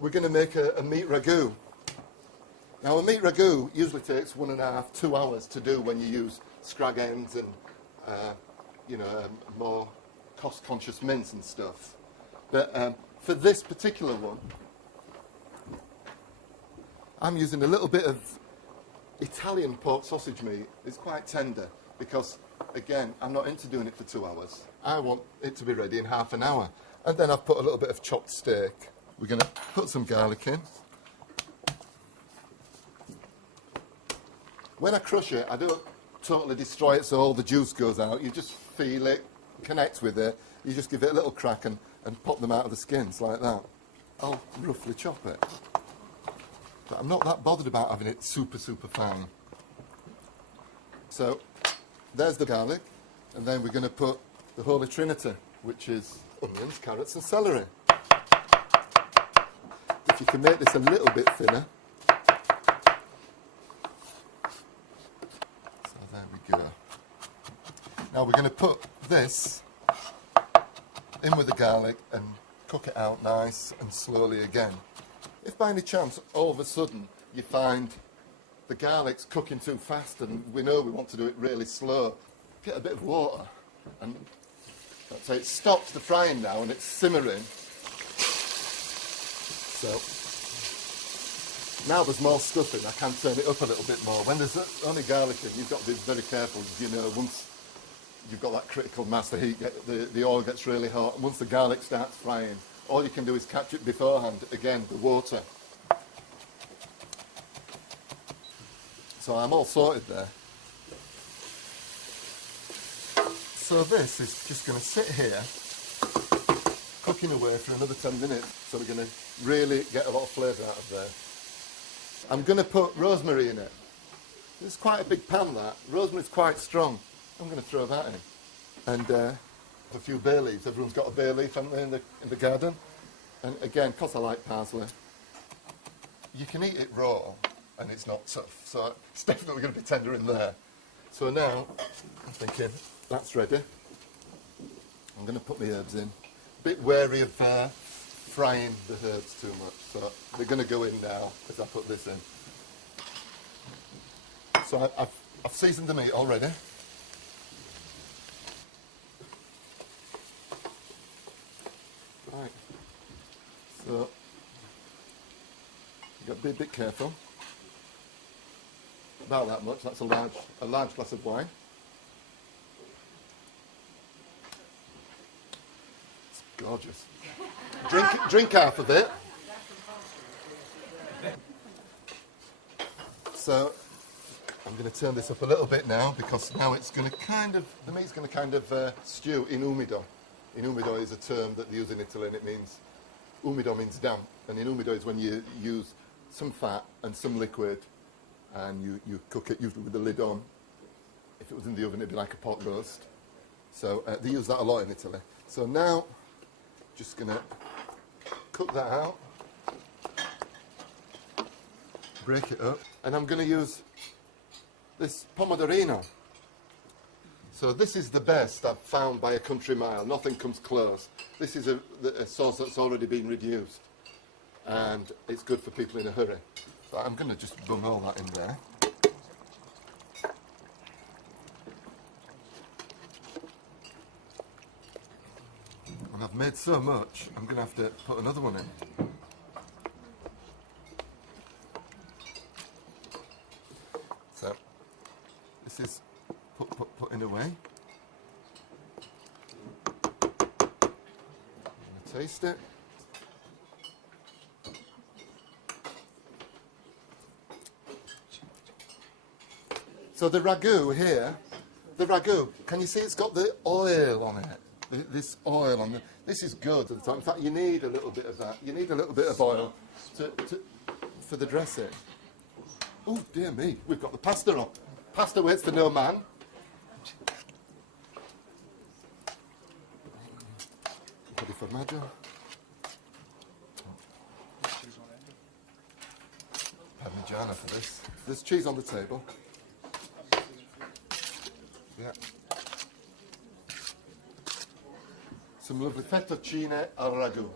we're going to make a meat ragu. Now, a meat ragu usually takes 1.5, 2 hours to do when you use scrag ends and, more cost-conscious mince and stuff. But for this particular one, I'm using a little bit of Italian pork sausage meat. It's quite tender because, again, I'm not into doing it for 2 hours. I want it to be ready in half an hour. And then I've put a little bit of chopped steak. We're going to put some garlic in. When I crush it, I don't totally destroy it so all the juice goes out. You just feel it, connect with it. You just give it a little crack and pop them out of the skins like that. I'll roughly chop it. But I'm not that bothered about having it super, super fine. So there's the garlic. And then we're going to put the Holy Trinity, which is onions, carrots and celery. If you can make this a little bit thinner. So there we go. Now we're going to put this in with the garlic and cook it out nice and slowly again. If by any chance all of a sudden you find the garlic's cooking too fast and we know we want to do it really slow, get a bit of water and so it stops the frying now and it's simmering. So now there's more stuff in, I can turn it up a little bit more. When there's only garlic in, you've got to be very careful. Once you've got that critical mass, the heat, the oil gets really hot, and once the garlic starts frying, all you can do is catch it beforehand, again, the water. So I'm all sorted there. So this is just going to sit here, cooking away for another 10 minutes. So we're going to really get a lot of flavour out of there. I'm going to put rosemary in it. This is quite a big pan, that. Rosemary's quite strong. I'm going to throw that in. And a few bay leaves. Everyone's got a bay leaf, haven't they, in the garden? And again, because I like parsley, you can eat it raw and it's not tough. So it's definitely going to be tender in there. So now, I'm thinking, that's ready. I'm going to put my herbs in. A bit wary of frying the herbs too much. So they're going to go in now as I put this in. So I've seasoned the meat already. Right. So you've got to be a bit careful. About that much. That's a large glass of wine. It's gorgeous. Drink half of it. So I'm going to turn this up a little bit now because now it's going to the meat's going to kind of stew in umido. In umido is a term that they use in Italy, and it means, umido means damp, and in umido is when you use some fat and some liquid and you cook it usually with the lid on. If it was in the oven, it'd be like a pot roast. So they use that a lot in Italy. So now, just going to cook that out, break it up, and I'm going to use this pomodorino. So this is the best I've found by a country mile. Nothing comes close. This is a sauce that's already been reduced, and it's good for people in a hurry. So I'm going to just bung all that in there. And I've made so much, I'm going to have to put another one in. So this is putting away. I'm going to taste it. So the ragu here, can you see it's got the oil on it? This oil on this is good at the time. In fact, you need a little bit of that. You need a little bit of oil for the dressing. Oh, dear me, we've got the pasta on. Pasta waits for no man. Un po' di formaggio. Parmigiana for this. There's cheese on the table. Yeah. Some lovely fettuccine al ragu.